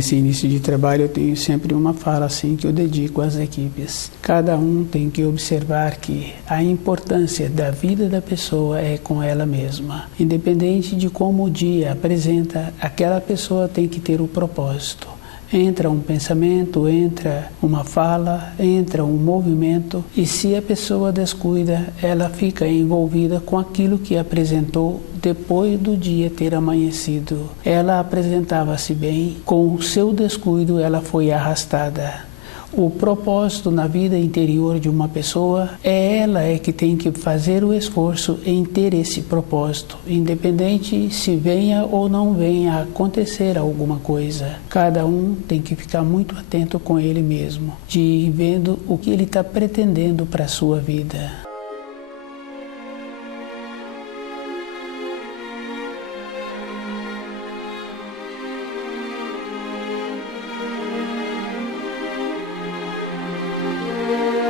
Nesse início de trabalho eu tenho sempre uma fala assim que eu dedico às equipes. Cada um tem que observar que a importância da vida da pessoa é com ela mesma. Independente de como o dia apresenta, aquela pessoa tem que ter o propósito. Entra um pensamento, entra uma fala, entra um movimento, e se a pessoa descuida, ela fica envolvida com aquilo que apresentou depois do dia ter amanhecido. Ela apresentava-se bem, com o seu descuido ela foi arrastada. O propósito na vida interior de uma pessoa ela que tem que fazer o esforço em ter esse propósito, independente se venha ou não venha a acontecer alguma coisa. Cada um tem que ficar muito atento com ele mesmo, de ir vendo o que ele está pretendendo para a sua vida.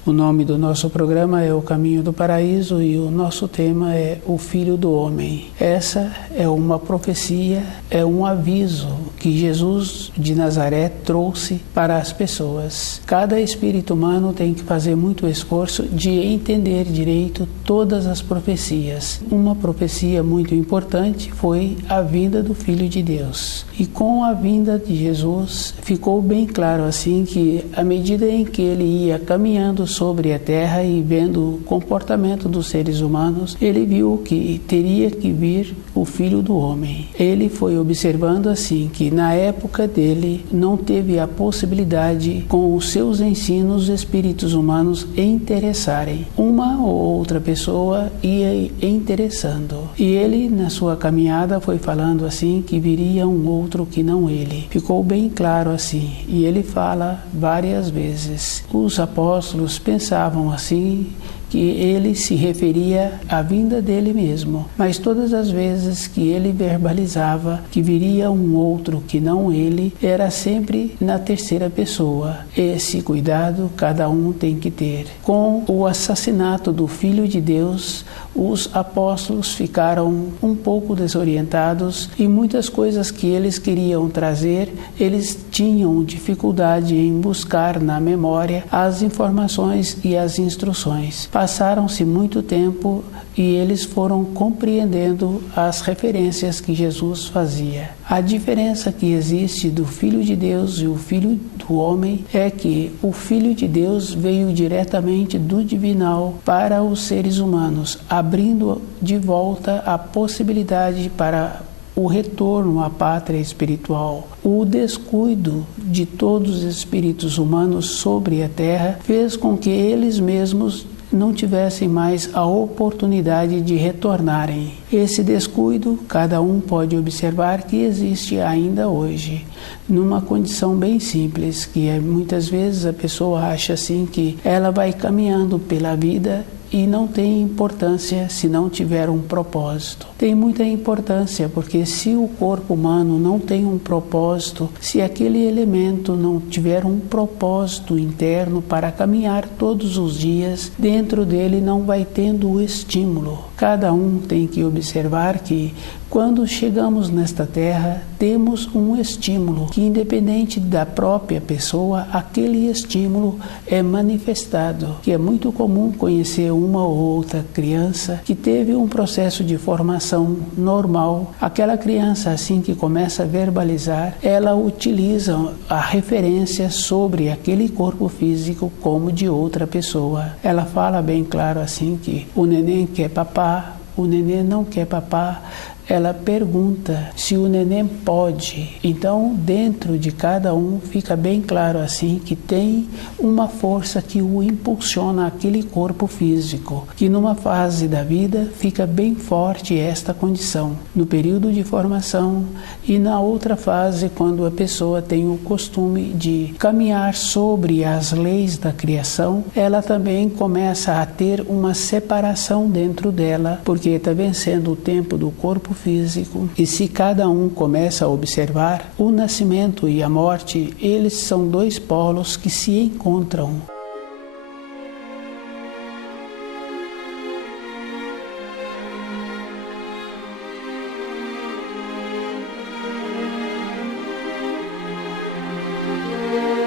O nome do nosso programa é O Caminho do Paraíso e o nosso tema é O Filho do Homem. Essa é uma profecia, é um aviso que Jesus de Nazaré trouxe para as pessoas. Cada espírito humano tem que fazer muito esforço de entender direito todas as profecias. Uma profecia muito importante foi a vinda do Filho de Deus. E com a vinda de Jesus ficou bem claro assim que à medida em que ele ia caminhando sobre a terra e vendo o comportamento dos seres humanos, ele viu que teria que vir o Filho do Homem. Ele foi observando assim que na época dele não teve a possibilidade com os seus ensinos espíritos humanos interessarem. Uma ou outra pessoa ia interessando. E ele na sua caminhada foi falando assim que viria um outro que não ele. Ficou bem claro assim. E ele fala várias vezes. Os apóstolos pensavam assim que ele se referia à vinda dele mesmo, mas todas as vezes que ele verbalizava que viria um outro que não ele, era sempre na terceira pessoa. Esse cuidado cada um tem que ter. Com o assassinato do Filho de Deus, os apóstolos ficaram um pouco desorientados e muitas coisas que eles queriam trazer, eles tinham dificuldade em buscar na memória as informações e as instruções. Passaram-se muito tempo e eles foram compreendendo as referências que Jesus fazia. A diferença que existe do Filho de Deus e o Filho do Homem é que o Filho de Deus veio diretamente do divinal para os seres humanos, abrindo de volta a possibilidade para o retorno à pátria espiritual. O descuido de todos os espíritos humanos sobre a terra fez com que eles mesmos não tivessem mais a oportunidade de retornarem. Esse descuido, cada um pode observar que existe ainda hoje, numa condição bem simples, que é muitas vezes a pessoa acha assim que ela vai caminhando pela vida e não tem importância se não tiver um propósito. Tem muita importância, porque se o corpo humano não tem um propósito, se aquele elemento não tiver um propósito interno para caminhar todos os dias, dentro dele não vai tendo o estímulo. Cada um tem que observar que quando chegamos nesta terra, temos um estímulo que, independente da própria pessoa, aquele estímulo é manifestado. Que é muito comum conhecer uma ou outra criança que teve um processo de formação normal. Aquela criança, assim que começa a verbalizar, ela utiliza a referência sobre aquele corpo físico como de outra pessoa. Ela fala bem claro assim que o neném quer papá, o neném não quer papá. Ela pergunta se o neném pode. Então, dentro de cada um, fica bem claro assim que tem uma força que o impulsiona aquele corpo físico, que numa fase da vida fica bem forte esta condição, no período de formação, e na outra fase, quando a pessoa tem o costume de caminhar sobre as leis da criação, ela também começa a ter uma separação dentro dela, porque está vencendo o tempo do corpo físico. E se cada um começa a observar, o nascimento e a morte, eles são dois polos que se encontram.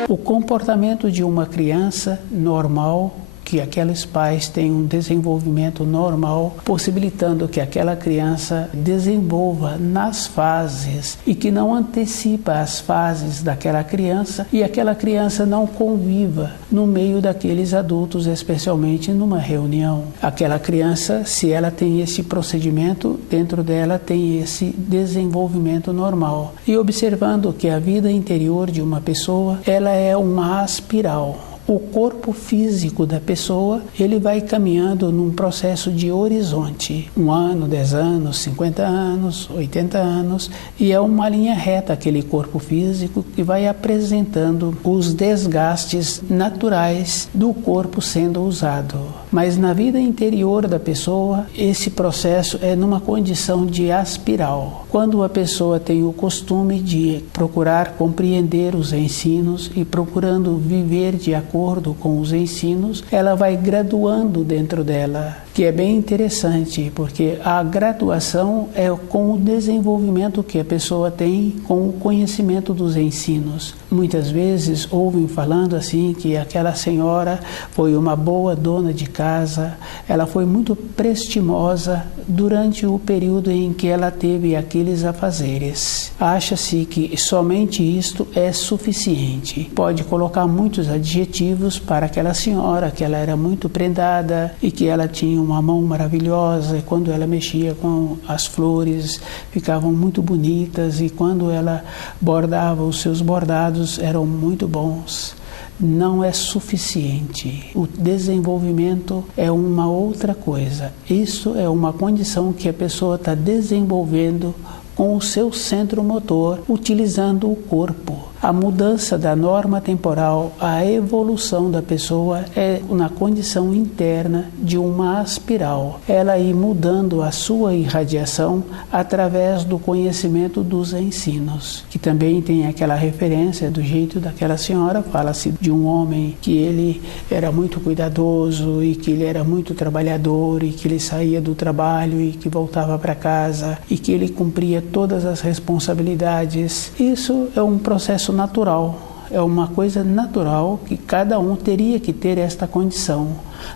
O comportamento de uma criança normal, que aqueles pais tenham um desenvolvimento normal, possibilitando que aquela criança desenvolva nas fases e que não antecipa as fases daquela criança e aquela criança não conviva no meio daqueles adultos, especialmente numa reunião. Aquela criança, se ela tem esse procedimento, dentro dela tem esse desenvolvimento normal. E observando que a vida interior de uma pessoa, ela é uma aspiral. O corpo físico da pessoa, ele vai caminhando num processo de horizonte. 1 ano, 10 anos, 50 anos, 80 anos. E é uma linha reta aquele corpo físico que vai apresentando os desgastes naturais do corpo sendo usado. Mas na vida interior da pessoa, esse processo é numa condição de aspiral. Quando a pessoa tem o costume de procurar compreender os ensinos e procurando viver de acordo com os ensinos, ela vai graduando dentro dela, que é bem interessante, porque a graduação é com o desenvolvimento que a pessoa tem com o conhecimento dos ensinos. Muitas vezes ouvem falando assim que aquela senhora foi uma boa dona de casa, ela foi muito prestimosa durante o período em que ela teve aqueles afazeres. Acha-se que somente isto é suficiente. Pode colocar muitos adjetivos para aquela senhora, que ela era muito prendada e que ela tinha uma mão maravilhosa, e quando ela mexia com as flores ficavam muito bonitas, e quando ela bordava, os seus bordados eram muito bons. Não é suficiente. O desenvolvimento é uma outra coisa. Isso é uma condição que a pessoa está desenvolvendo com o seu centro motor, utilizando o corpo. A mudança da norma temporal, a evolução da pessoa é na condição interna de uma aspiral. Ela ir mudando a sua irradiação através do conhecimento dos ensinos. Que também tem aquela referência do jeito daquela senhora, fala-se de um homem que ele era muito cuidadoso e que ele era muito trabalhador e que ele saía do trabalho e que voltava para casa e que ele cumpria todas as responsabilidades. Isso é um processo natural, é uma coisa natural que cada um teria que ter esta condição.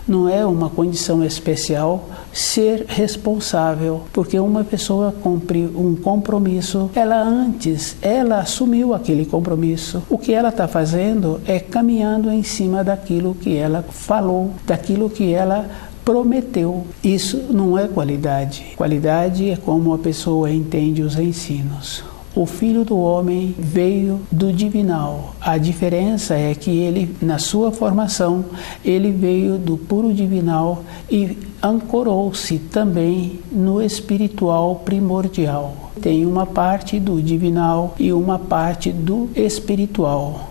Não é uma condição especial ser responsável, porque uma pessoa cumpre um compromisso, ela assumiu aquele compromisso. O que ela está fazendo é caminhando em cima daquilo que ela falou, daquilo que ela prometeu. Isso não é qualidade. Qualidade é como a pessoa entende os ensinos. O Filho do Homem veio do divinal. A diferença é que ele, na sua formação, ele veio do puro divinal e ancorou-se também no espiritual primordial. Tem uma parte do divinal e uma parte do espiritual.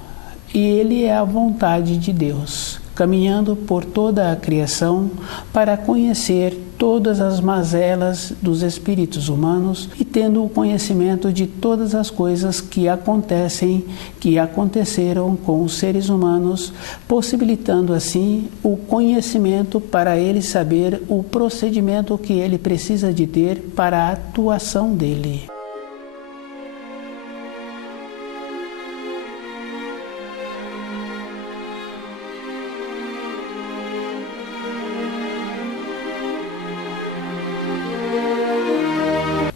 E ele é a vontade de Deus, caminhando por toda a criação para conhecer todas as mazelas dos espíritos humanos e tendo o conhecimento de todas as coisas que aconteceram com os seres humanos, possibilitando assim o conhecimento para ele saber o procedimento que ele precisa de ter para a atuação dele.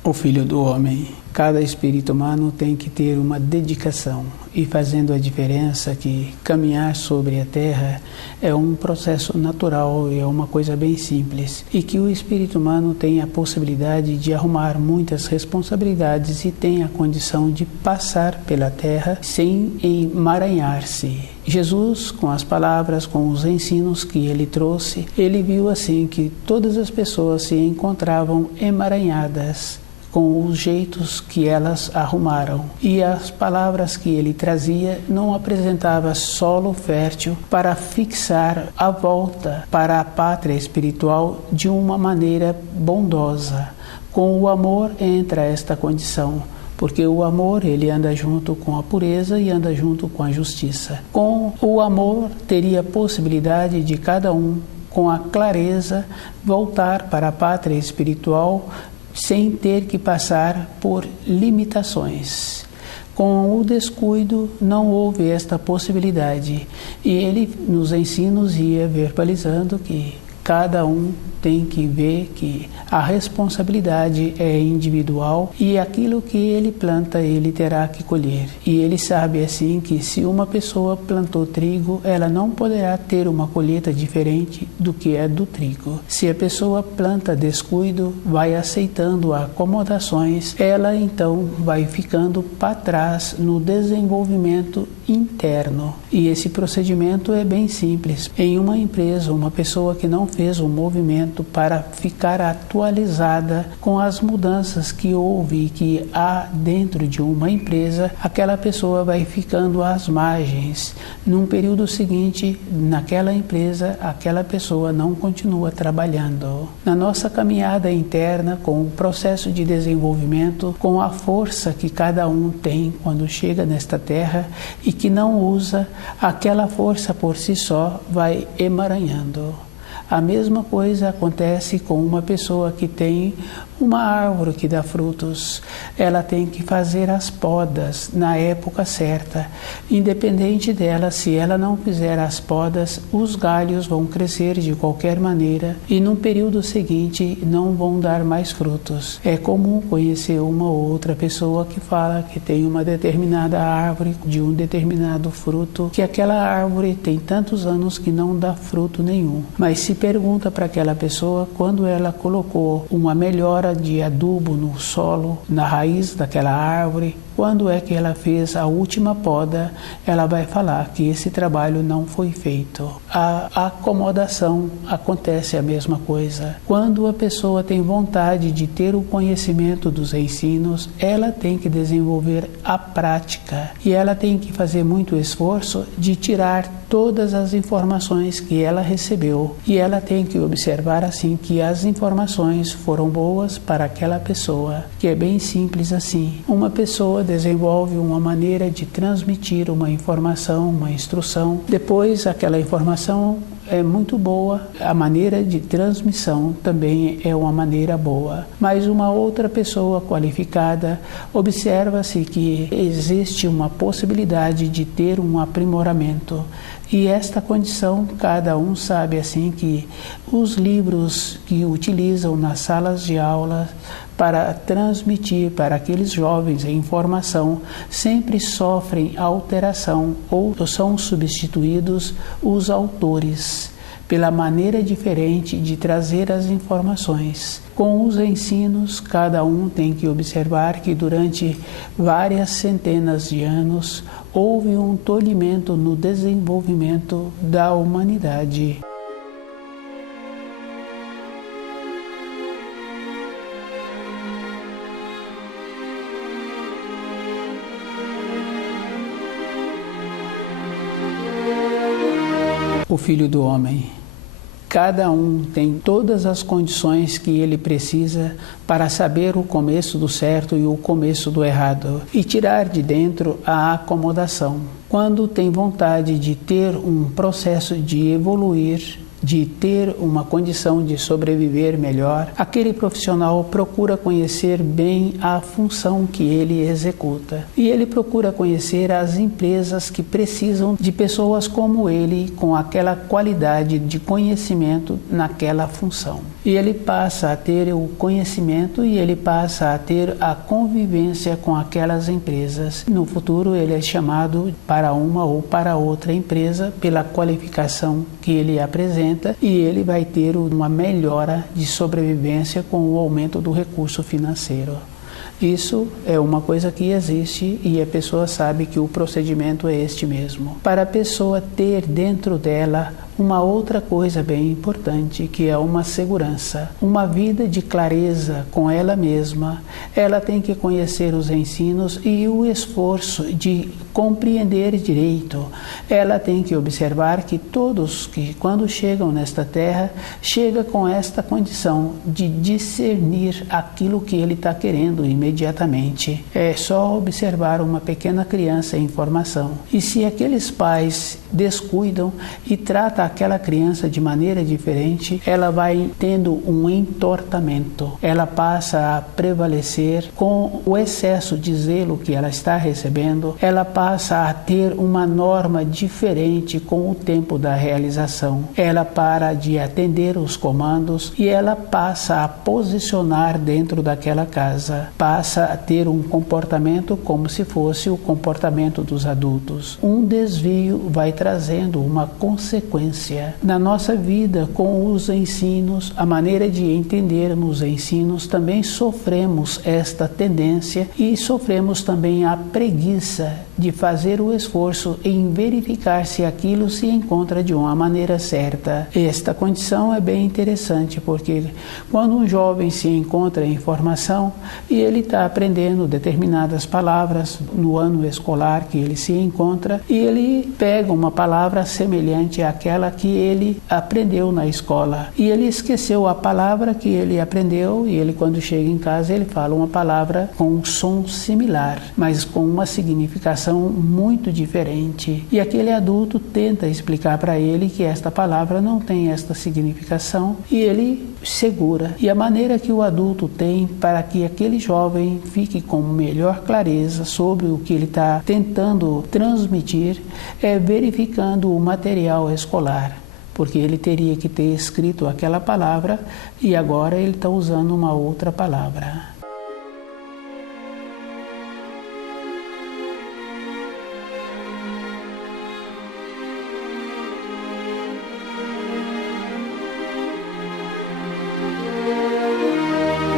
O Filho do Homem. Cada espírito humano tem que ter uma dedicação e fazendo a diferença que caminhar sobre a terra é um processo natural e é uma coisa bem simples e que o espírito humano tem a possibilidade de arrumar muitas responsabilidades e tem a condição de passar pela terra sem emaranhar-se. Jesus, com as palavras, com os ensinos que ele trouxe, ele viu assim que todas as pessoas se encontravam emaranhadas com os jeitos que elas arrumaram. E as palavras que ele trazia não apresentava solo fértil para fixar a volta para a pátria espiritual de uma maneira bondosa. Com o amor entra esta condição, porque o amor ele anda junto com a pureza e anda junto com a justiça. Com o amor teria possibilidade de cada um, com a clareza, voltar para a pátria espiritual sem ter que passar por limitações. Com o descuido, não houve esta possibilidade. E ele, nos ensinos, ia verbalizando que cada um tem que ver que a responsabilidade é individual e aquilo que ele planta, ele terá que colher. E ele sabe assim que se uma pessoa plantou trigo, ela não poderá ter uma colheita diferente do que é do trigo. Se a pessoa planta descuido, vai aceitando acomodações, ela então vai ficando para trás no desenvolvimento interno. E esse procedimento é bem simples. Em uma empresa, uma pessoa que não fez um movimento para ficar atualizada com as mudanças que houve e que há dentro de uma empresa, aquela pessoa vai ficando às margens. Num período seguinte, naquela empresa, aquela pessoa não continua trabalhando. Na nossa caminhada interna, com o processo de desenvolvimento, com a força que cada um tem quando chega nesta terra e que não usa, aquela força por si só vai emaranhando. A mesma coisa acontece com uma pessoa que tem uma árvore que dá frutos. Ela tem que fazer as podas na época certa. Independente dela, se ela não fizer as podas, os galhos vão crescer de qualquer maneira e no período seguinte não vão dar mais frutos. É comum conhecer uma ou outra pessoa que fala que tem uma determinada árvore de um determinado fruto, que aquela árvore tem tantos anos que não dá fruto nenhum. Mas se pergunta para aquela pessoa quando ela colocou uma melhora de adubo no solo, na raiz daquela árvore, quando é que ela fez a última poda, ela vai falar que esse trabalho não foi feito. A acomodação acontece a mesma coisa. Quando a pessoa tem vontade de ter o conhecimento dos ensinos, ela tem que desenvolver a prática e ela tem que fazer muito esforço de tirar todas as informações que ela recebeu e ela tem que observar assim que as informações foram boas para aquela pessoa, que é bem simples assim. Uma pessoa desenvolve uma maneira de transmitir uma informação, uma instrução, depois aquela informação é muito boa, a maneira de transmissão também é uma maneira boa. Mas uma outra pessoa qualificada, observa-se que existe uma possibilidade de ter um aprimoramento. E esta condição, cada um sabe assim que os livros que utilizam nas salas de aula para transmitir para aqueles jovens a informação sempre sofrem alteração ou são substituídos os autores pela maneira diferente de trazer as informações. Com os ensinos, cada um tem que observar que durante várias centenas de anos houve um tolhimento no desenvolvimento da humanidade. O Filho do Homem. Cada um tem todas as condições que ele precisa para saber o começo do certo e o começo do errado e tirar de dentro a acomodação. Quando tem vontade de ter um processo de evoluir, de ter uma condição de sobreviver melhor, aquele profissional procura conhecer bem a função que ele executa. E ele procura conhecer as empresas que precisam de pessoas como ele, com aquela qualidade de conhecimento naquela função. E ele passa a ter o conhecimento e ele passa a ter a convivência com aquelas empresas. No futuro ele é chamado para uma ou para outra empresa pela qualificação que ele apresenta e ele vai ter uma melhora de sobrevivência com o aumento do recurso financeiro. Isso é uma coisa que existe e a pessoa sabe que o procedimento é este mesmo. Para a pessoa ter dentro dela uma outra coisa bem importante, que é uma segurança, uma vida de clareza com ela mesma. Ela tem que conhecer os ensinos e o esforço de compreender direito. Ela tem que observar que todos que quando chegam nesta terra, chegam com esta condição de discernir aquilo que ele está querendo imediatamente. É só observar uma pequena criança em formação. E se aqueles pais descuidam e tratam aquela criança de maneira diferente, ela vai tendo um entortamento, ela passa a prevalecer com o excesso de zelo que ela está recebendo, ela passa a ter uma norma diferente com o tempo da realização, ela para de atender os comandos e ela passa a posicionar dentro daquela casa, passa a ter um comportamento como se fosse o comportamento dos adultos. Um desvio vai trazendo uma consequência. Na nossa vida, com os ensinos, a maneira de entendermos os ensinos, também sofremos esta tendência e sofremos também a preguiça de fazer o esforço em verificar se aquilo se encontra de uma maneira certa. Esta condição é bem interessante, porque quando um jovem se encontra em formação e ele está aprendendo determinadas palavras no ano escolar que ele se encontra, e ele pega uma palavra semelhante àquela que ele aprendeu na escola, e ele esqueceu a palavra que ele aprendeu, e ele, quando chega em casa, ele fala uma palavra com um som similar, mas com uma significação muito diferente, e aquele adulto tenta explicar para ele que esta palavra não tem esta significação, e ele segura. E a maneira que o adulto tem para que aquele jovem fique com melhor clareza sobre o que ele está tentando transmitir é verificando o material escolar, porque ele teria que ter escrito aquela palavra e agora ele está usando uma outra palavra.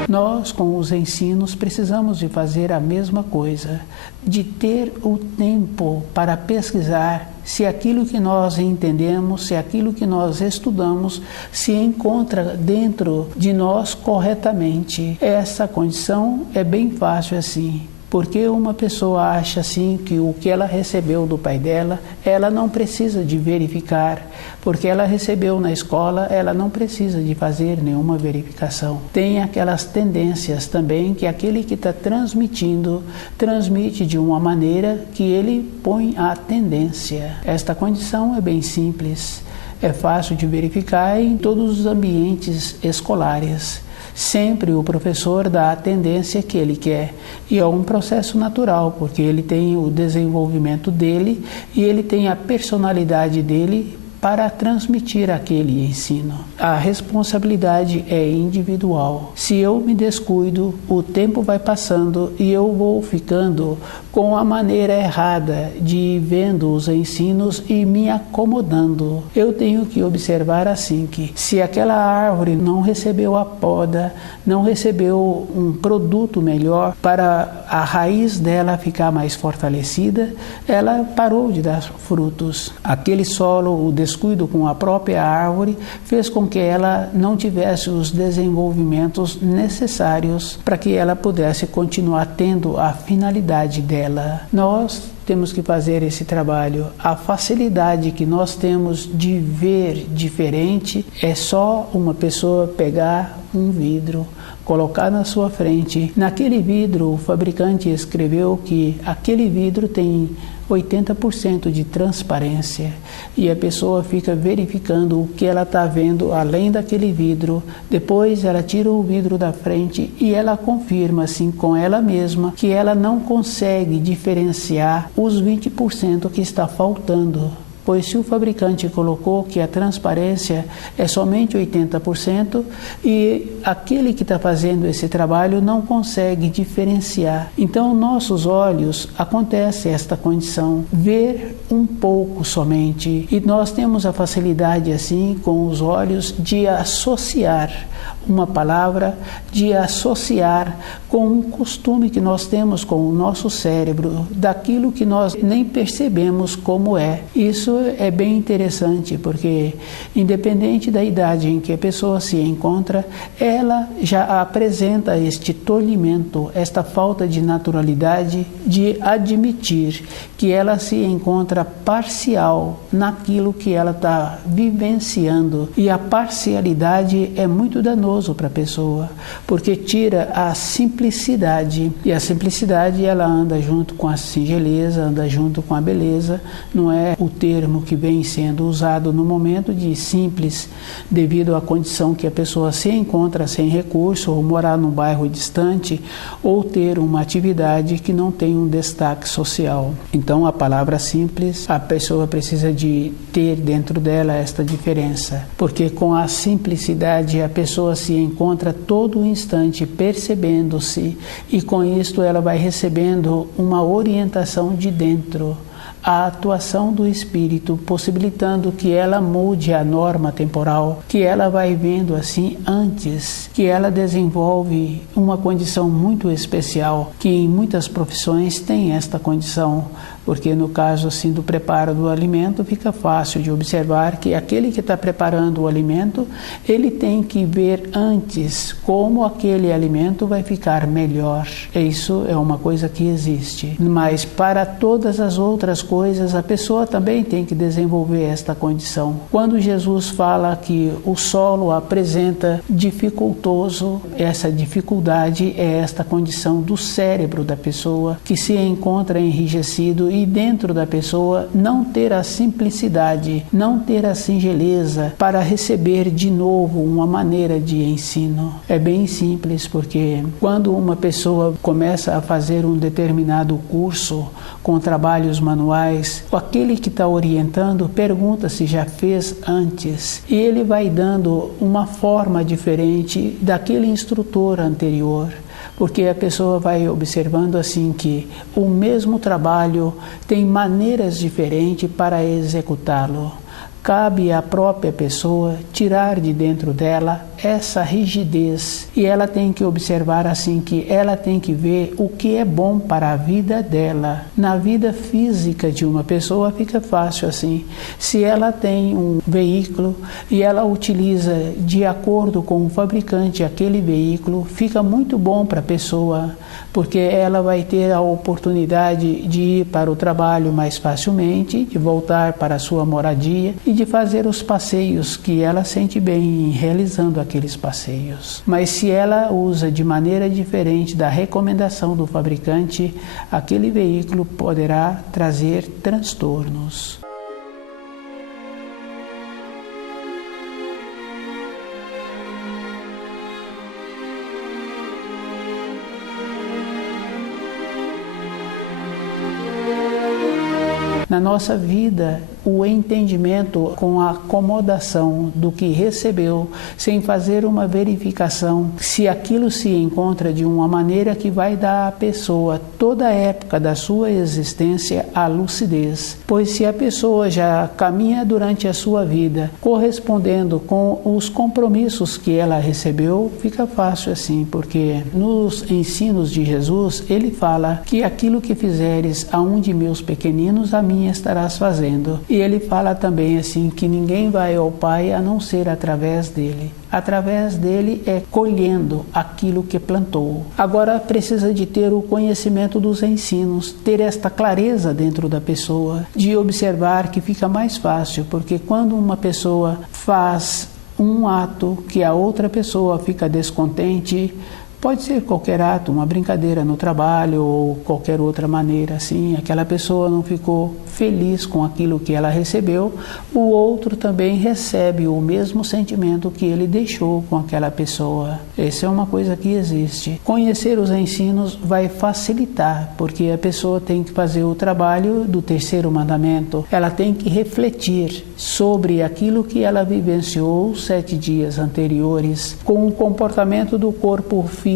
Nós, com os ensinos, precisamos de fazer a mesma coisa, de ter o tempo para pesquisar se aquilo que nós entendemos, se aquilo que nós estudamos se encontra dentro de nós corretamente. Essa condição é bem fácil assim. Porque uma pessoa acha assim que o que ela recebeu do pai dela, ela não precisa de verificar, porque ela recebeu na escola, ela não precisa de fazer nenhuma verificação. Tem aquelas tendências também que aquele que está transmitindo, transmite de uma maneira que ele põe a tendência. Esta condição é bem simples, é fácil de verificar em todos os ambientes escolares. Sempre o professor dá a tendência que ele quer, e é um processo natural, porque ele tem o desenvolvimento dele e ele tem a personalidade dele para transmitir aquele ensino. A responsabilidade é individual. Se eu me descuido, o tempo vai passando e eu vou ficando com a maneira errada de ir vendo os ensinos e me acomodando. Eu tenho que observar assim que se aquela árvore não recebeu a poda, não recebeu um produto melhor para a raiz dela ficar mais fortalecida, ela parou de dar frutos. Aquele solo, o descuido com a própria árvore, fez com que ela não tivesse os desenvolvimentos necessários para que ela pudesse continuar tendo a finalidade dela. Nós temos que fazer esse trabalho. A facilidade que nós temos de ver diferente é só uma pessoa pegar um vidro, colocar na sua frente. Naquele vidro, o fabricante escreveu que aquele vidro tem 80% de transparência, e a pessoa fica verificando o que ela está vendo além daquele vidro. Depois ela tira o vidro da frente e ela confirma assim com ela mesma que ela não consegue diferenciar os 20% que está faltando. Pois se o fabricante colocou que a transparência é somente 80% e aquele que está fazendo esse trabalho não consegue diferenciar. Então, nossos olhos, acontece esta condição, ver um pouco somente. E nós temos a facilidade assim com os olhos de associar uma palavra, de associar com um costume que nós temos com o nosso cérebro, daquilo que nós nem percebemos como é. Isso é bem interessante, porque independente da idade em que a pessoa se encontra, ela já apresenta este tolhimento, esta falta de naturalidade de admitir que ela se encontra parcial naquilo que ela está vivenciando. E a parcialidade é muito das danoso para a pessoa, porque tira a simplicidade, e a simplicidade ela anda junto com a singeleza, anda junto com a beleza. Não é o termo que vem sendo usado no momento de simples, devido à condição que a pessoa se encontra sem recurso, ou morar num bairro distante, ou ter uma atividade que não tem um destaque social. Então a palavra simples, a pessoa precisa de ter dentro dela esta diferença, porque com a simplicidade a pessoa se encontra todo instante percebendo-se, e com isto ela vai recebendo uma orientação de dentro, a atuação do Espírito, possibilitando que ela mude a norma temporal, que ela vai vendo assim antes, que ela desenvolve uma condição muito especial, que em muitas profissões tem esta condição, porque no caso assim do preparo do alimento fica fácil de observar que aquele que está preparando o alimento, ele tem que ver antes como aquele alimento vai ficar melhor. Isso é uma coisa que existe, mas para todas as outras coisas a pessoa também tem que desenvolver esta condição. Quando Jesus fala que o solo apresenta dificultoso, essa dificuldade é esta condição do cérebro da pessoa que se encontra enrijecido, e dentro da pessoa não ter a simplicidade, não ter a singeleza para receber de novo uma maneira de ensino. É bem simples, porque quando uma pessoa começa a fazer um determinado curso com trabalhos manuais, aquele que está orientando pergunta se já fez antes, e ele vai dando uma forma diferente daquele instrutor anterior, porque a pessoa vai observando assim que o mesmo trabalho tem maneiras diferentes para executá-lo. Cabe à própria pessoa tirar de dentro dela essa rigidez, e ela tem que observar assim que ela tem que ver o que é bom para a vida dela. Na vida física de uma pessoa fica fácil assim. Se ela tem um veículo e ela utiliza de acordo com o fabricante aquele veículo, fica muito bom para a pessoa, porque ela vai ter a oportunidade de ir para o trabalho mais facilmente, de voltar para a sua moradia e de fazer os passeios que ela sente bem realizando aqueles passeios. Mas se ela usa de maneira diferente da recomendação do fabricante, aquele veículo poderá trazer transtornos. Na nossa vida, o entendimento com a acomodação do que recebeu, sem fazer uma verificação se aquilo se encontra de uma maneira que vai dar à pessoa, toda a época da sua existência, a lucidez. Pois se a pessoa já caminha durante a sua vida correspondendo com os compromissos que ela recebeu, fica fácil assim, porque nos ensinos de Jesus, ele fala que aquilo que fizeres a um de meus pequeninos, a mim estarás fazendo. E ele fala também assim que ninguém vai ao Pai a não ser através dele. Através dele é colhendo aquilo que plantou. Agora precisa de ter o conhecimento dos ensinos, ter esta clareza dentro da pessoa, de observar que fica mais fácil, porque quando uma pessoa faz um ato que a outra pessoa fica descontente, pode ser qualquer ato, uma brincadeira no trabalho ou qualquer outra maneira assim, aquela pessoa não ficou feliz com aquilo que ela recebeu, o outro também recebe o mesmo sentimento que ele deixou com aquela pessoa. Essa é uma coisa que existe. Conhecer os ensinos vai facilitar, porque a pessoa tem que fazer o trabalho do terceiro mandamento, ela tem que refletir sobre aquilo que ela vivenciou os 7 dias anteriores, com o comportamento do corpo físico,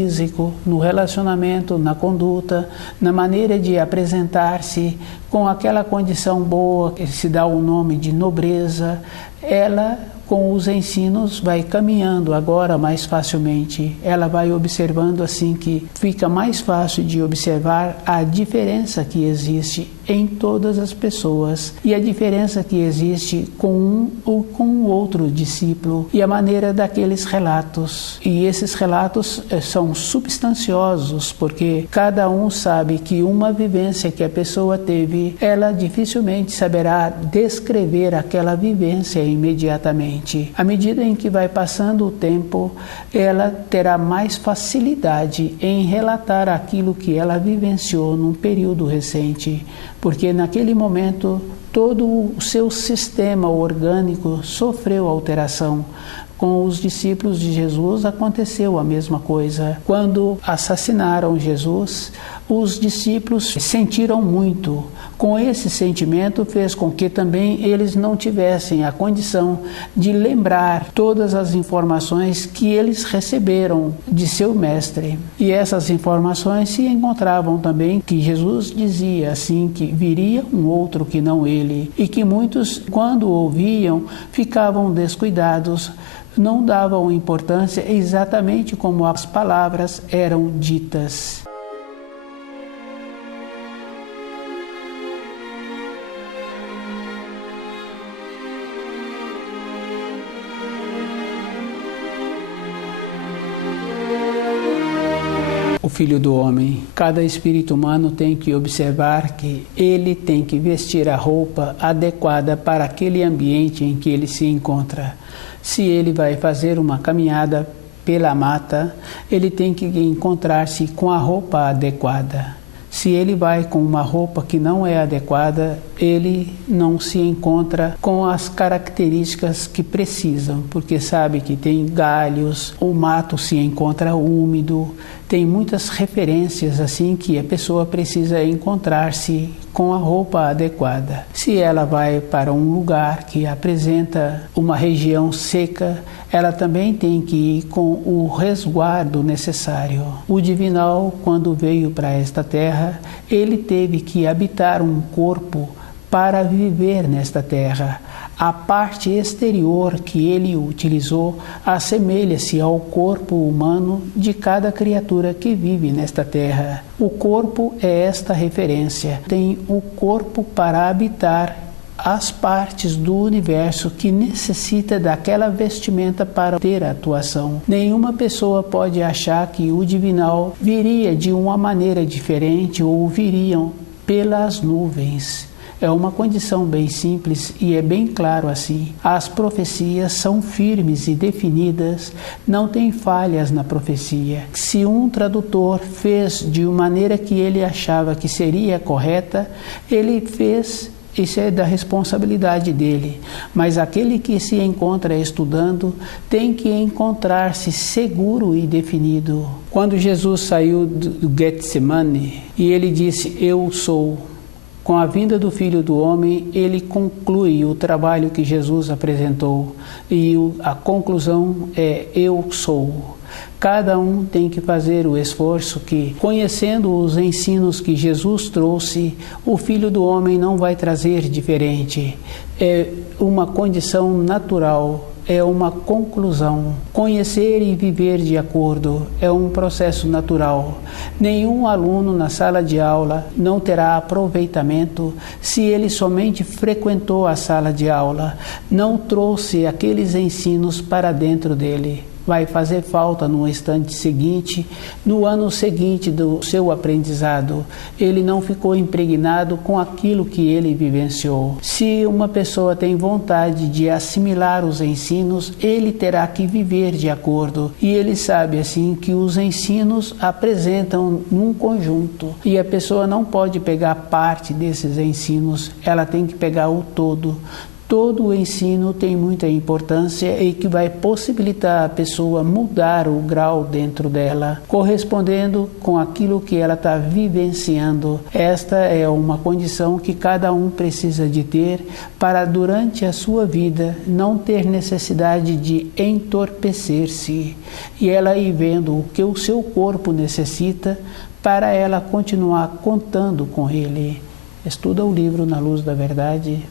no relacionamento, na conduta, na maneira de apresentar-se, com aquela condição boa que se dá o nome de nobreza. Ela, com os ensinos, vai caminhando agora mais facilmente. Ela vai observando assim que fica mais fácil de observar a diferença que existe em todas as pessoas, e a diferença que existe com um ou com o outro discípulo, e a maneira daqueles relatos. E esses relatos são substanciosos, porque cada um sabe que uma vivência que a pessoa teve, ela dificilmente saberá descrever aquela vivência imediatamente. mente. À medida em que vai passando o tempo, ela terá mais facilidade em relatar aquilo que ela vivenciou num período recente, porque naquele momento todo o seu sistema orgânico sofreu alteração. Com os discípulos de Jesus aconteceu a mesma coisa. Quando assassinaram Jesus, os discípulos sentiram muito. Com esse sentimento fez com que também eles não tivessem a condição de lembrar todas as informações que eles receberam de seu mestre. E essas informações se encontravam também que Jesus dizia assim que viria um outro que não ele, e que muitos, quando ouviam, ficavam descuidados, não davam importância exatamente como as palavras eram ditas. O Filho do Homem. Cada espírito humano tem que observar que ele tem que vestir a roupa adequada para aquele ambiente em que ele se encontra. Se ele vai fazer uma caminhada pela mata, ele tem que encontrar-se com a roupa adequada. Se ele vai com uma roupa que não é adequada, ele não se encontra com as características que precisam, porque sabe que tem galhos, o mato se encontra úmido, tem muitas referências assim que a pessoa precisa encontrar-se com a roupa adequada. Se ela vai para um lugar que apresenta uma região seca, ela também tem que ir com o resguardo necessário. O divinal, quando veio para esta terra, ele teve que habitar um corpo para viver nesta terra. A parte exterior que ele utilizou assemelha-se ao corpo humano de cada criatura que vive nesta terra. O corpo é esta referência. Tem o corpo para habitar as partes do universo que necessita daquela vestimenta para ter atuação. Nenhuma pessoa pode achar que o divinal viria de uma maneira diferente ou viriam pelas nuvens. É uma condição bem simples e é bem claro assim. As profecias são firmes e definidas, não tem falhas na profecia. Se um tradutor fez de uma maneira que ele achava que seria correta, ele fez. Isso é da responsabilidade dele, mas aquele que se encontra estudando tem que encontrar-se seguro e definido. Quando Jesus saiu do Getsemane e ele disse, eu sou, com a vinda do Filho do Homem, ele conclui o trabalho que Jesus apresentou e a conclusão é, eu sou. Cada um tem que fazer o esforço que, conhecendo os ensinos que Jesus trouxe, o Filho do Homem não vai trazer diferente. É uma condição natural, é uma conclusão. Conhecer e viver de acordo é um processo natural. Nenhum aluno na sala de aula não terá aproveitamento se ele somente frequentou a sala de aula, não trouxe aqueles ensinos para dentro dele. Vai fazer falta no instante seguinte, no ano seguinte do seu aprendizado. Ele não ficou impregnado com aquilo que ele vivenciou. Se uma pessoa tem vontade de assimilar os ensinos, ele terá que viver de acordo. E ele sabe assim que os ensinos apresentam num conjunto. E a pessoa não pode pegar parte desses ensinos, ela tem que pegar o todo. Todo o ensino tem muita importância e que vai possibilitar a pessoa mudar o grau dentro dela, correspondendo com aquilo que ela está vivenciando. Esta é uma condição que cada um precisa de ter para, durante a sua vida, não ter necessidade de entorpecer-se e ela ir vendo o que o seu corpo necessita para ela continuar contando com ele. Estuda o livro Na Luz da Verdade.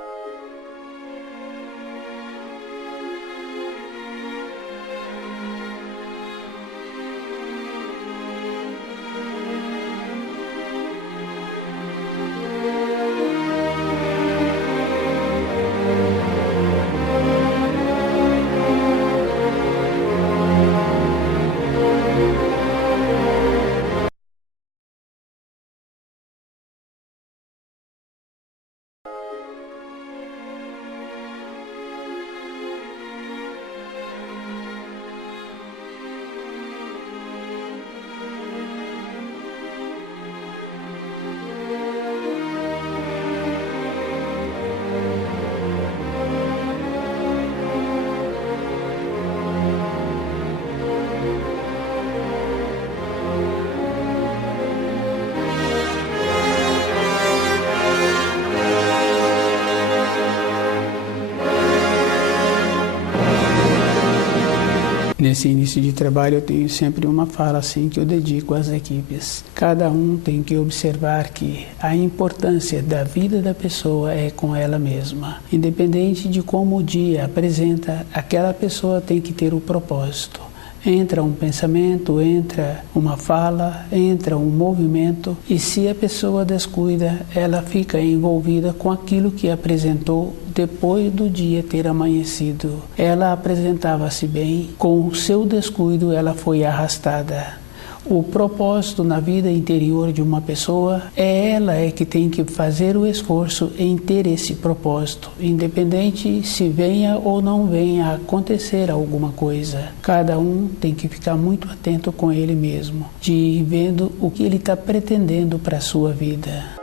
Nesse início de trabalho eu tenho sempre uma fala assim que eu dedico às equipes. Cada um tem que observar que a importância da vida da pessoa é com ela mesma. Independente de como o dia apresenta, aquela pessoa tem que ter o propósito. Entra um pensamento, entra uma fala, entra um movimento, e se a pessoa descuida, ela fica envolvida com aquilo que apresentou depois do dia ter amanhecido. Ela apresentava-se bem, com o seu descuido ela foi arrastada. O propósito na vida interior de uma pessoa ela que tem que fazer o esforço em ter esse propósito, independente se venha ou não venha a acontecer alguma coisa. Cada um tem que ficar muito atento com ele mesmo, de ir vendo o que ele está pretendendo para a sua vida.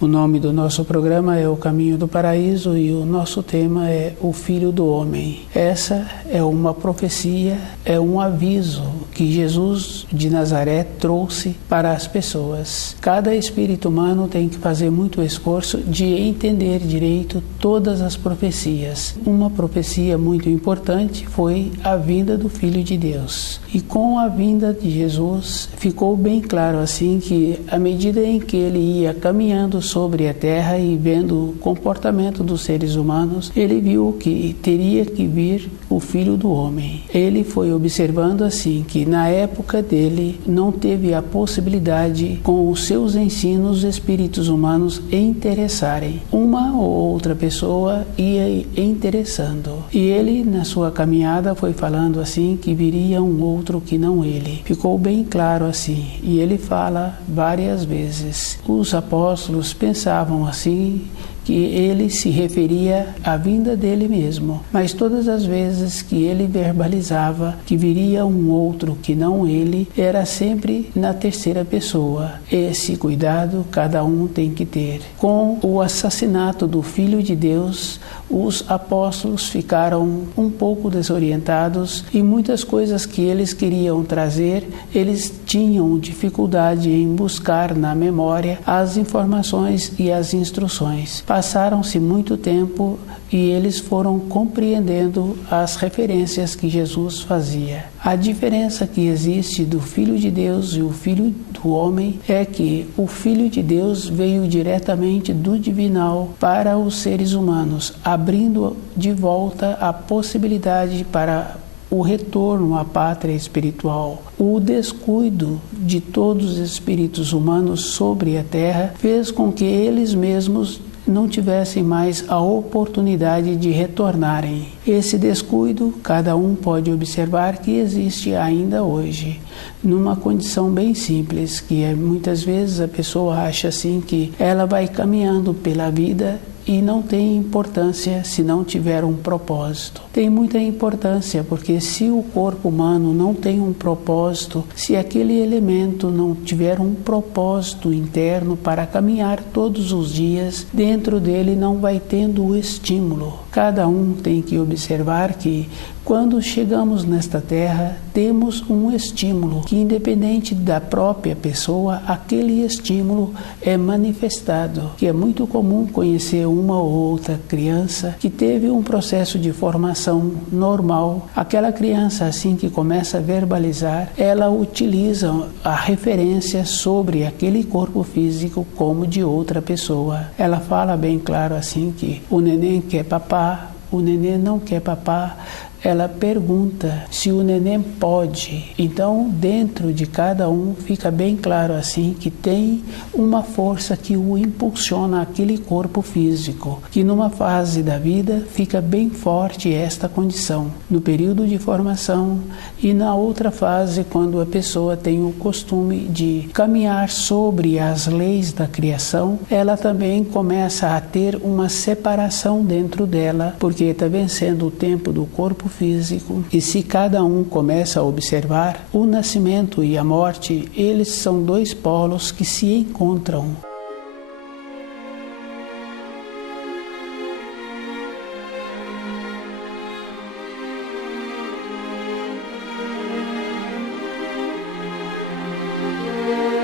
O nome do nosso programa é O Caminho do Paraíso e o nosso tema é o Filho do Homem. Essa é uma profecia, é um aviso que Jesus de Nazaré trouxe para as pessoas. Cada espírito humano tem que fazer muito esforço de entender direito todas as profecias. Uma profecia muito importante foi a vinda do Filho de Deus. E com a vinda de Jesus ficou bem claro assim que à medida em que ele ia caminhando sobre a terra e vendo o comportamento dos seres humanos, ele viu que teria que vir o Filho do Homem. Ele foi observando assim que na época dele não teve a possibilidade com os seus ensinos os espíritos humanos interessarem. Uma ou outra pessoa ia interessando. E ele na sua caminhada foi falando assim que viria um outro que não ele. Ficou bem claro assim. E ele fala várias vezes. Os apóstolos pensavam assim que ele se referia à vinda dele mesmo, mas todas as vezes que ele verbalizava que viria um outro que não ele, era sempre na terceira pessoa. Esse cuidado cada um tem que ter. Com o assassinato do Filho de Deus, os apóstolos ficaram um pouco desorientados e muitas coisas que eles queriam trazer, eles tinham dificuldade em buscar na memória as informações e as instruções. Passaram-se muito tempo e eles foram compreendendo as referências que Jesus fazia. A diferença que existe do Filho de Deus e o Filho do Homem é que o Filho de Deus veio diretamente do divinal para os seres humanos, abrindo de volta a possibilidade para o retorno à pátria espiritual. O descuido de todos os espíritos humanos sobre a terra fez com que eles mesmos não tivessem mais a oportunidade de retornarem. Esse descuido, cada um pode observar que existe ainda hoje, numa condição bem simples, que é muitas vezes a pessoa acha assim que ela vai caminhando pela vida e não tem importância se não tiver um propósito. Tem muita importância, porque se o corpo humano não tem um propósito, se aquele elemento não tiver um propósito interno para caminhar todos os dias, dentro dele não vai tendo o estímulo. Cada um tem que observar que quando chegamos nesta terra, temos um estímulo que, independente da própria pessoa, aquele estímulo é manifestado. Que é muito comum conhecer uma ou outra criança que teve um processo de formação normal. Aquela criança, assim que começa a verbalizar, ela utiliza a referência sobre aquele corpo físico como de outra pessoa. Ela fala bem claro assim que o neném quer papá, o neném não quer papá. Ela pergunta se o neném pode. Então, dentro de cada um, fica bem claro assim que tem uma força que o impulsiona aquele corpo físico, que numa fase da vida fica bem forte esta condição, no período de formação, e na outra fase, quando a pessoa tem o costume de caminhar sobre as leis da criação, ela também começa a ter uma separação dentro dela, porque está vencendo o tempo do corpo físico. E se cada um começa a observar, o nascimento e a morte, eles são dois polos que se encontram.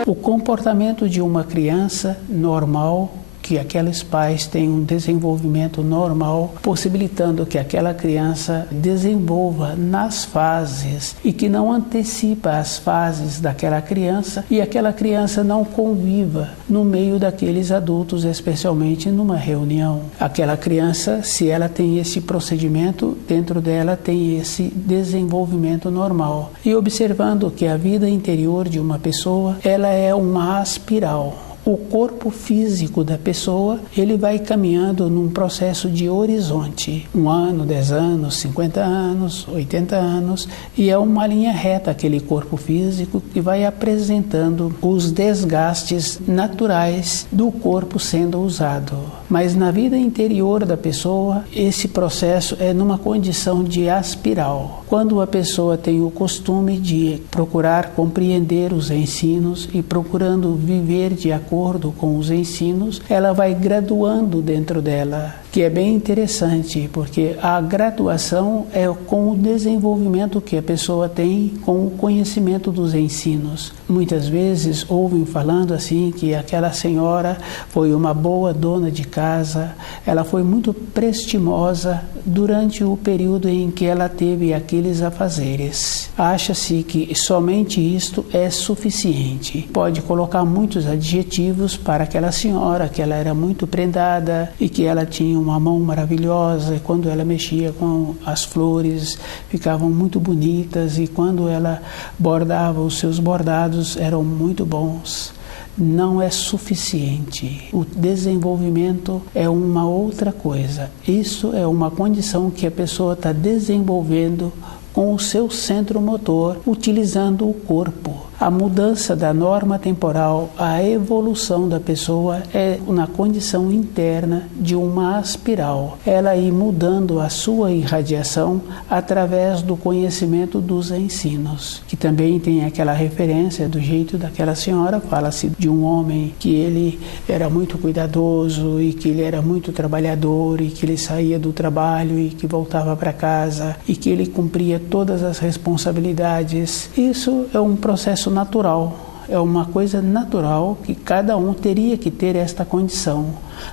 O comportamento de uma criança normal, que aqueles pais tenham um desenvolvimento normal, possibilitando que aquela criança desenvolva nas fases e que não antecipa as fases daquela criança e aquela criança não conviva no meio daqueles adultos, especialmente numa reunião. Aquela criança, se ela tem esse procedimento, dentro dela tem esse desenvolvimento normal. E observando que a vida interior de uma pessoa, ela é uma espiral. O corpo físico da pessoa, ele vai caminhando num processo de horizonte. 1 ano, 10 anos, 50 anos, 80 anos. E é uma linha reta aquele corpo físico que vai apresentando os desgastes naturais do corpo sendo usado. Mas na vida interior da pessoa, esse processo é numa condição de espiral. Quando a pessoa tem o costume de procurar compreender os ensinos e procurando viver de acordo com os ensinos, ela vai graduando dentro dela, que é bem interessante, porque a graduação é com o desenvolvimento que a pessoa tem com o conhecimento dos ensinos. Muitas vezes ouvem falando assim que aquela senhora foi uma boa dona de casa, ela foi muito prestimosa durante o período em que ela teve aqueles afazeres. Acha-se que somente isto é suficiente. Pode colocar muitos adjetivos para aquela senhora, que ela era muito prendada e que ela tinha uma mão maravilhosa, e quando ela mexia com as flores ficavam muito bonitas, e quando ela bordava, os seus bordados eram muito bons. Não é suficiente. O desenvolvimento é uma outra coisa. Isso é uma condição que a pessoa está desenvolvendo com o seu centro motor, utilizando o corpo. A mudança da norma temporal, a evolução da pessoa é na condição interna de uma espiral. Ela ir mudando a sua irradiação através do conhecimento dos ensinos, que também tem aquela referência do jeito daquela senhora. Fala-se de um homem que ele era muito cuidadoso e que ele era muito trabalhador e que ele saía do trabalho e que voltava para casa e que ele cumpria todas as responsabilidades. Isso é um processo natural, é uma coisa natural que cada um teria que ter esta condição.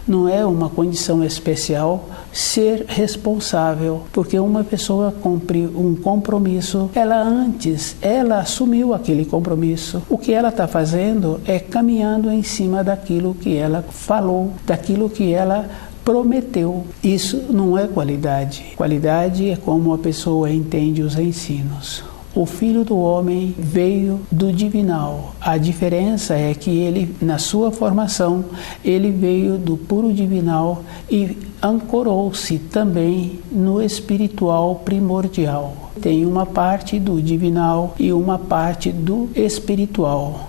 Não é uma condição especial ser responsável, porque uma pessoa cumpre um compromisso, ela assumiu aquele compromisso. O que ela está fazendo é caminhando em cima daquilo que ela falou, daquilo que ela prometeu. Isso não é qualidade. Qualidade é como a pessoa entende os ensinos. O Filho do Homem veio do divinal. A diferença é que ele, na sua formação, ele veio do puro divinal e ancorou-se também no espiritual primordial. Tem uma parte do divinal e uma parte do espiritual.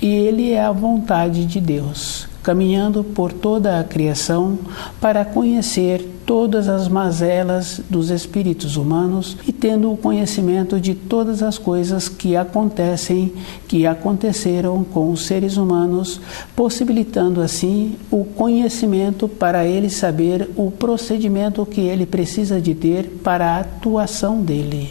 E ele é a vontade de Deus, caminhando por toda a criação para conhecer todas as mazelas dos espíritos humanos e tendo o conhecimento de todas as coisas que aconteceram com os seres humanos, possibilitando assim o conhecimento para ele saber o procedimento que ele precisa de ter para a atuação dele.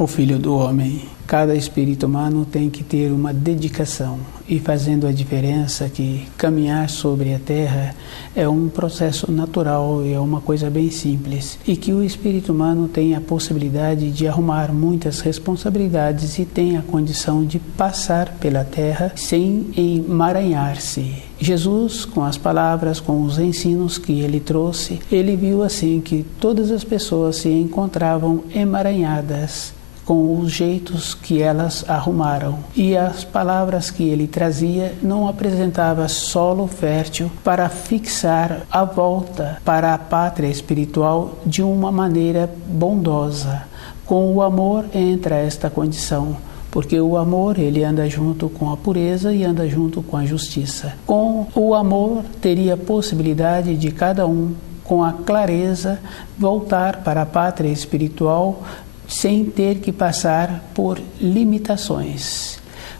O Filho do Homem. Cada espírito humano tem que ter uma dedicação e fazendo a diferença que caminhar sobre a Terra é um processo natural e é uma coisa bem simples e que o espírito humano tem a possibilidade de arrumar muitas responsabilidades e tem a condição de passar pela Terra sem emaranhar-se. Jesus, com as palavras, com os ensinos que ele trouxe, ele viu assim que todas as pessoas se encontravam emaranhadas com os jeitos que elas arrumaram. E as palavras que ele trazia não apresentava solo fértil para fixar a volta para a pátria espiritual de uma maneira bondosa. Com o amor entra esta condição, porque o amor ele anda junto com a pureza e anda junto com a justiça. Com o amor teria possibilidade de cada um, com a clareza, voltar para a pátria espiritual sem ter que passar por limitações.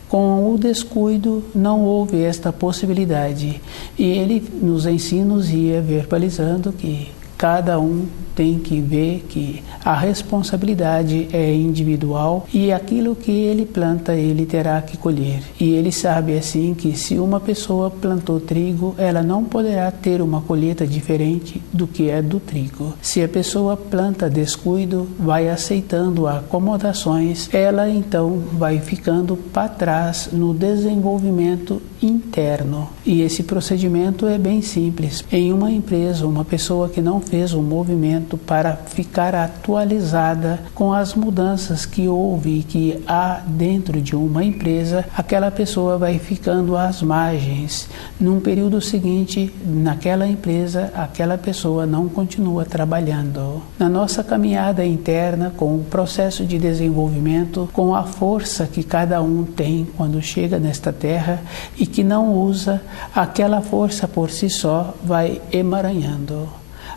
Com o descuido não houve esta possibilidade, e ele nos ensinos ia verbalizando que cada um tem que ver que a responsabilidade é individual e aquilo que ele planta, ele terá que colher. E ele sabe assim que se uma pessoa plantou trigo, ela não poderá ter uma colheita diferente do que é do trigo. Se a pessoa planta descuido, vai aceitando acomodações, ela então vai ficando para trás no desenvolvimento interno. E esse procedimento é bem simples. Em uma empresa, uma pessoa que não fez um movimento para ficar atualizada com as mudanças que houve e que há dentro de uma empresa, aquela pessoa vai ficando às margens. Num período seguinte, naquela empresa, aquela pessoa não continua trabalhando. Na nossa caminhada interna, com o processo de desenvolvimento, com a força que cada um tem quando chega nesta terra e que não usa, aquela força por si só vai emaranhando.